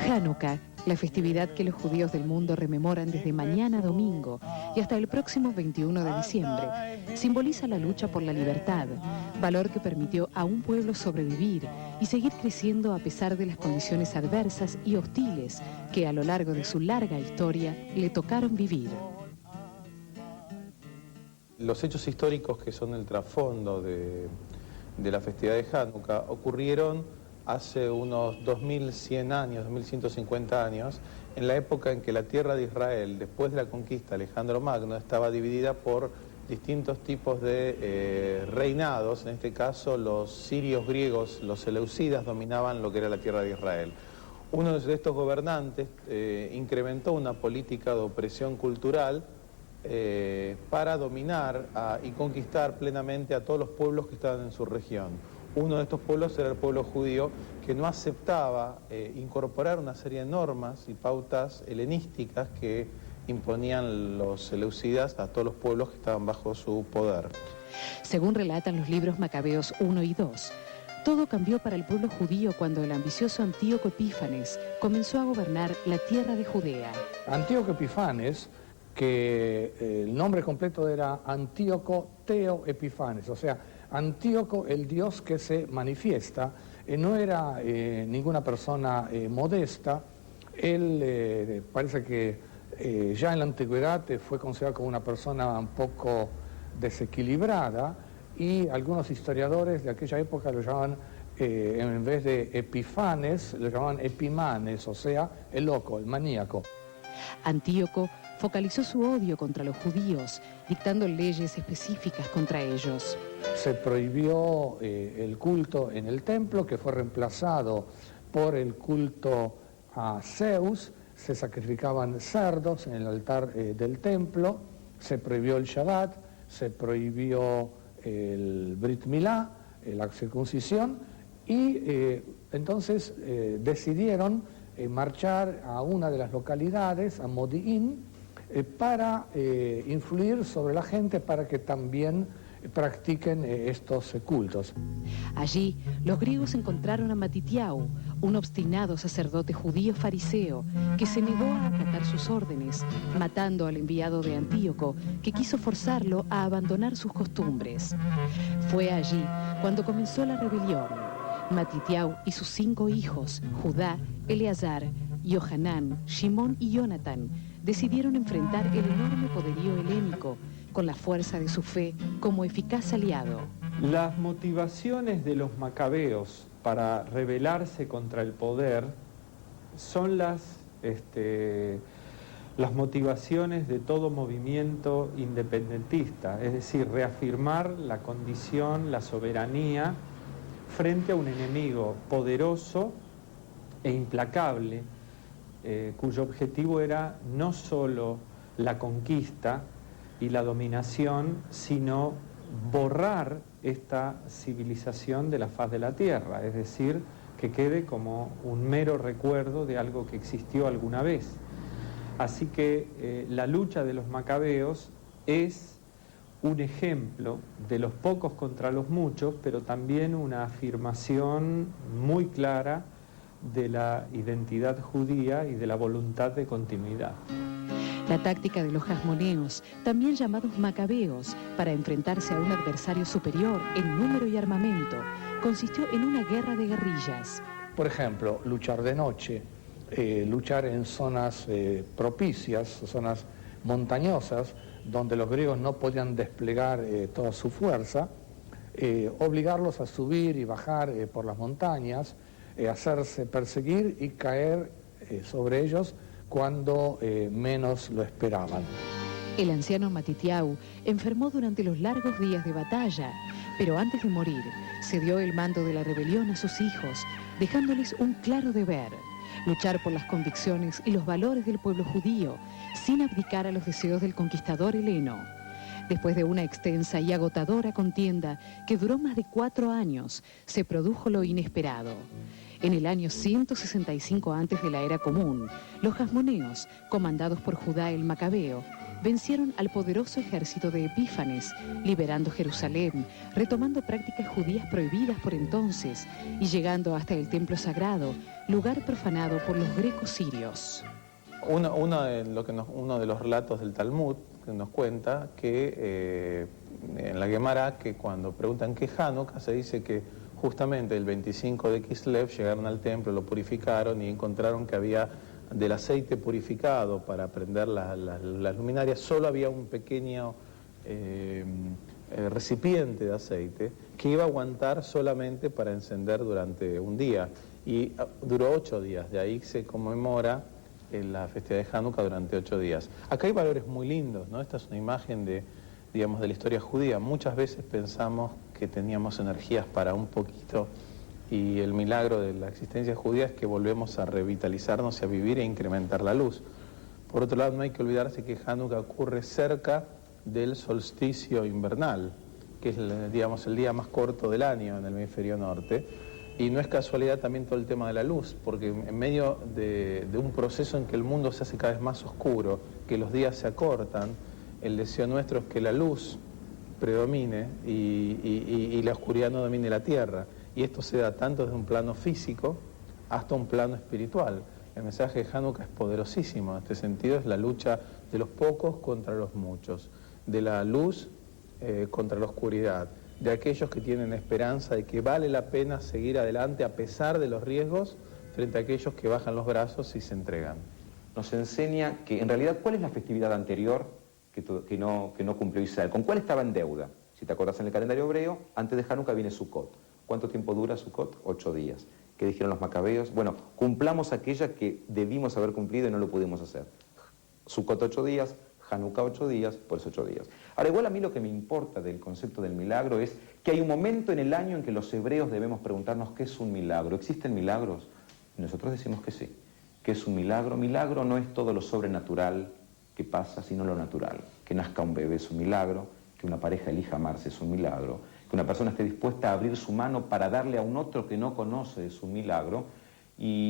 Hanukkah, la festividad que los judíos del mundo rememoran desde mañana domingo y hasta el próximo 21 de diciembre, simboliza la lucha por la libertad, valor que permitió a un pueblo sobrevivir y seguir creciendo a pesar de las condiciones adversas y hostiles que a lo largo de su larga historia le tocaron vivir. Los hechos históricos que son el trasfondo de la festividad de Hanukkah ocurrieron hace unos 2100 años, 2150 años, en la época en que la tierra de Israel, después de la conquista de Alejandro Magno, estaba dividida por distintos tipos de reinados. En este caso, los sirios griegos, los seleucidas, dominaban lo que era la tierra de Israel. Uno de estos gobernantes incrementó una política de opresión cultural para dominar y conquistar plenamente a todos los pueblos que estaban en su región. Uno de estos pueblos era el pueblo judío, que no aceptaba incorporar una serie de normas y pautas helenísticas que imponían los seleucidas a todos los pueblos que estaban bajo su poder. Según relatan los libros Macabeos 1 y 2, todo cambió para el pueblo judío cuando el ambicioso Antíoco Epífanes comenzó a gobernar la tierra de Judea. Antíoco Epífanes, que el nombre completo era Antíoco Theo Epífanes, o sea, Antíoco, el dios que se manifiesta, no era ninguna persona modesta. Él parece que ya en la antigüedad fue considerado como una persona un poco desequilibrada, y algunos historiadores de aquella época lo llamaban, en vez de Epifanes, lo llamaban Epimanes, o sea, el loco, el maníaco. Antíoco focalizó su odio contra los judíos, dictando leyes específicas contra ellos. Se prohibió el culto en el templo, que fue reemplazado por el culto a Zeus. Se sacrificaban cerdos en el altar del templo, se prohibió el Shabbat, se prohibió el Brit Milá, la circuncisión, y entonces decidieron marchar a una de las localidades, a Modi'in, para influir sobre la gente para que también practiquen estos cultos. Allí, los griegos encontraron a Matitiau, un obstinado sacerdote judío fariseo que se negó a acatar sus órdenes, matando al enviado de Antíoco, que quiso forzarlo a abandonar sus costumbres. Fue allí cuando comenzó la rebelión. Matitiau y sus 5 hijos, Judá, Eleazar, Yohanán, Shimón y Jonatán, decidieron enfrentar el enorme poderío helénico con la fuerza de su fe como eficaz aliado. Las motivaciones de los macabeos para rebelarse contra el poder son las motivaciones de todo movimiento independentista, es decir, reafirmar la condición, la soberanía frente a un enemigo poderoso e implacable, cuyo objetivo era no solo la conquista y la dominación, sino borrar esta civilización de la faz de la tierra, es decir, que quede como un mero recuerdo de algo que existió alguna vez. Así que la lucha de los macabeos es un ejemplo de los pocos contra los muchos, pero también una afirmación muy clara de la identidad judía y de la voluntad de continuidad. La táctica de los jasmoneos, también llamados macabeos, para enfrentarse a un adversario superior en número y armamento, consistió en una guerra de guerrillas. Por ejemplo, luchar de noche, luchar en zonas propicias, zonas montañosas, donde los griegos no podían desplegar toda su fuerza, obligarlos a subir y bajar por las montañas, hacerse perseguir y caer sobre ellos cuando menos lo esperaban. El anciano Matitiau enfermó durante los largos días de batalla, pero antes de morir cedió el mando de la rebelión a sus hijos, dejándoles un claro deber: luchar por las convicciones y los valores del pueblo judío, sin abdicar a los deseos del conquistador heleno. Después de una extensa y agotadora contienda que duró más de 4 años, se produjo lo inesperado. En el año 165 antes de la era común, los jasmoneos, comandados por Judá el Macabeo, vencieron al poderoso ejército de Epífanes, liberando Jerusalén, retomando prácticas judías prohibidas por entonces y llegando hasta el templo sagrado, lugar profanado por los grecos sirios. Uno de los relatos del Talmud que nos cuenta que en la Gemara, que cuando preguntan qué es Hanukkah, se dice que justamente el 25 de Kislev llegaron al templo, lo purificaron y encontraron que había del aceite purificado para prender las luminarias, solo había un pequeño recipiente de aceite que iba a aguantar solamente para encender durante un día. Y duró 8 días, de ahí se conmemora la festividad de Hanukkah durante 8 días. Acá hay valores muy lindos, ¿no? Esta es una imagen de la historia judía. Muchas veces pensamos que teníamos energías para un poquito y el milagro de la existencia judía es que volvemos a revitalizarnos y a vivir e incrementar la luz. Por otro lado, no hay que olvidarse que Hanukkah ocurre cerca del solsticio invernal, que es, digamos, el día más corto del año en el hemisferio norte. Y no es casualidad también todo el tema de la luz, porque en medio de un proceso en que el mundo se hace cada vez más oscuro, que los días se acortan, el deseo nuestro es que la luz predomine y la oscuridad no domine la tierra. Y esto se da tanto desde un plano físico hasta un plano espiritual. El mensaje de Hanukkah es poderosísimo. En este sentido es la lucha de los pocos contra los muchos, de la luz contra la oscuridad, de aquellos que tienen esperanza de que vale la pena seguir adelante a pesar de los riesgos, frente a aquellos que bajan los brazos y se entregan. Nos enseña que en realidad, ¿cuál es la festividad anterior que no cumplió Israel? ¿Con cuál estaba en deuda? Si te acordás en el calendario hebreo, antes de Hanukkah viene Sukkot. ¿Cuánto tiempo dura Sukkot? 8 días. ¿Qué dijeron los macabeos? Bueno, cumplamos aquella que debimos haber cumplido y no lo pudimos hacer. Sukkot 8 días, Hanukkah 8 días, pues 8 días. Ahora, igual a mí lo que me importa del concepto del milagro es que hay un momento en el año en que los hebreos debemos preguntarnos qué es un milagro. ¿Existen milagros? Y nosotros decimos que sí. ¿Qué es un milagro? Milagro no es todo lo sobrenatural que pasa, sino lo natural. Que nazca un bebé es un milagro, que una pareja elija amarse es un milagro, que una persona esté dispuesta a abrir su mano para darle a un otro que no conoce es un milagro. Y